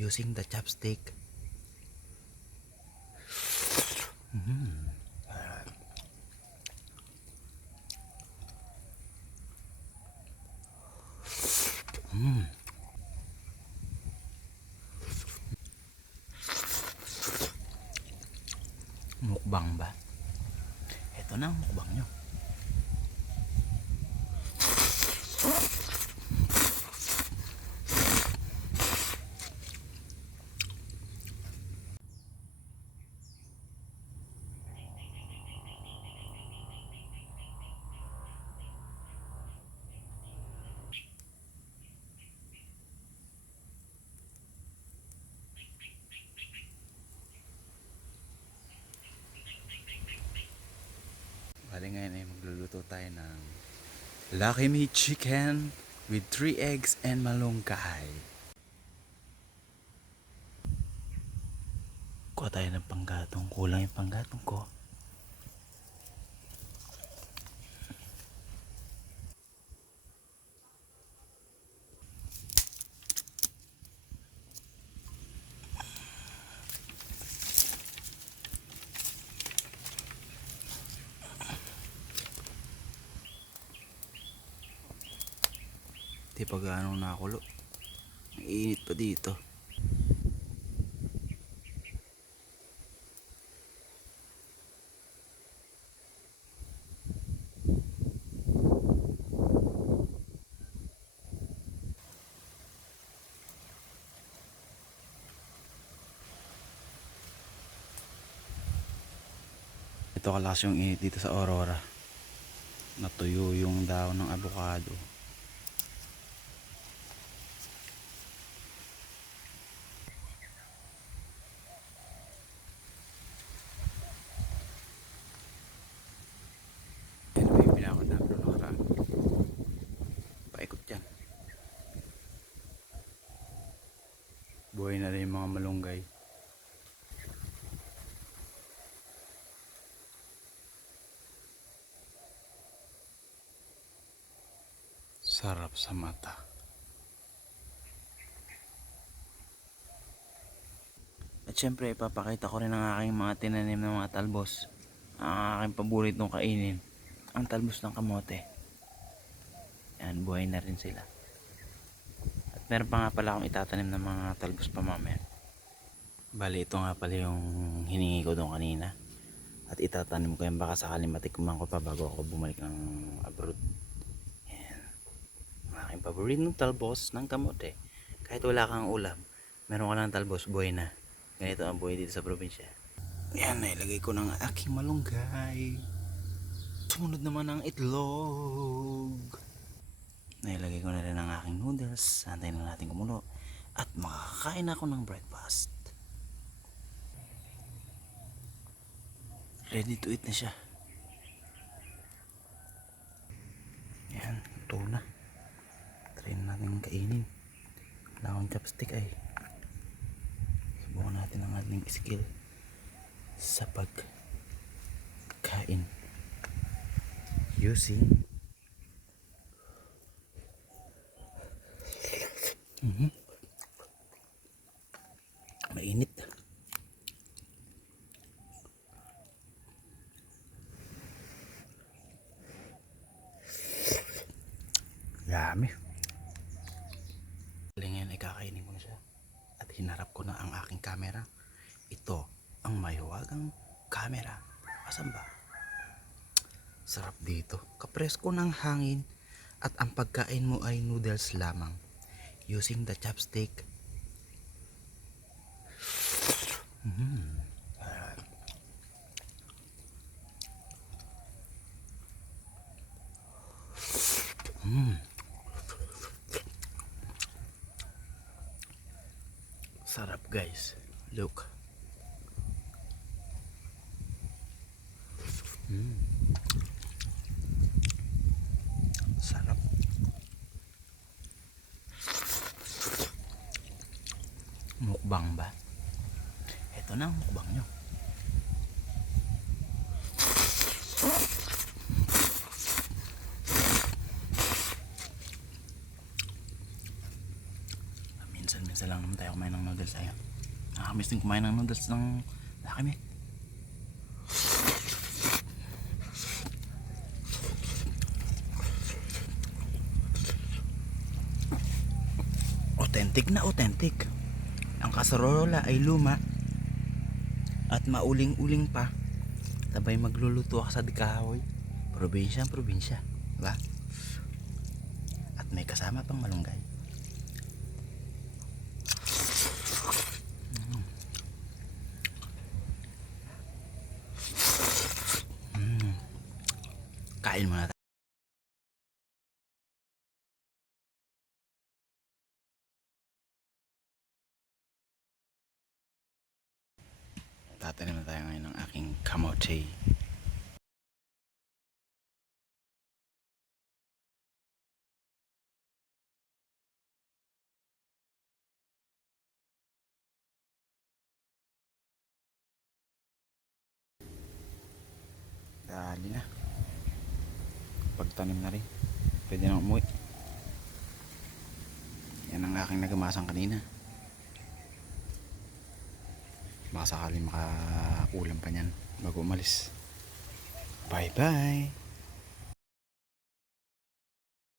using the chopstick. Mukbang ba? Ito na ang mukbang nyo. Bali ngayon ay magluluto tayo ng Lucky Me Chicken with 3 eggs and malunggay. Kuha tayo ng panggatong. Kulang yung panggatong ko. Di pa gaano nakulo. Ang init pa dito. Ito kalakas yung init dito sa Aurora. Natuyo yung daon ng avocado. Yan ba yung pinakot namin noong nakaraan. Paikot yan. Buhay na rin yung mga malunggay. Sarap sa mata. At syempre ipapakita ko rin ang aking mga tinanim ng mga talbos. Ang aking paboritong kainin, ang talbos ng kamote. Yan, buhay na rin sila. At meron pa nga pala akong itatanim ng mga talbos pa mamaya. Bali ito nga pala yung hiningi ko doon kanina. At itatanim ko yan, baka sakaling matikman ko pa bago ako bumalik ng abroad. Aking paboritong talbos ng kamote. Kahit wala kang ulam, meron ka lang talbos, buhay na. Ganito ang buhay dito sa probinsya. Yan, nailagay ko ng aking malunggay. Sumunod naman ang itlog. Nailagay ko na rin ang aking noodles. Antayin na natin kumulo. At makakain ako ng breakfast. Ready to eat na siya. Yan, ito na. Try natin kainin. Wala akong chopstick ay. Subukan natin ang ating skill sa pagkain using mainit. Yummy. Ngayon ay kakainin ko na siya at hinarap ko na ang aking camera. Ito ang mahiwagang camera. Asan ba? Sarap dito, kapresko ng hangin at ang pagkain mo ay noodles lamang using the chopstick. Sarap guys, look. Sarap. Mukbang ba? Ito na ang mukbang nyo. Minsan lang lang naman tayo kumain ng noodles tayo. Nakakamiss din kumain ng noodles ng Lucky Milk. Authentic na authentic. Ang kasarola ay luma at mauling-uling pa. Sabay magluluto ka sa dikahoy. Probinsya ang probinsya, diba? At may kasama pang malunggay. Kain muna tayo. Tatanim na tayo ngayon ng aking kamote. Dali na. Pagtanim na rin. Pwede na umuwi. Yan ang aking nagamasang kanina. Baka sakaling makakulam pa niyan bago umalis. Bye bye.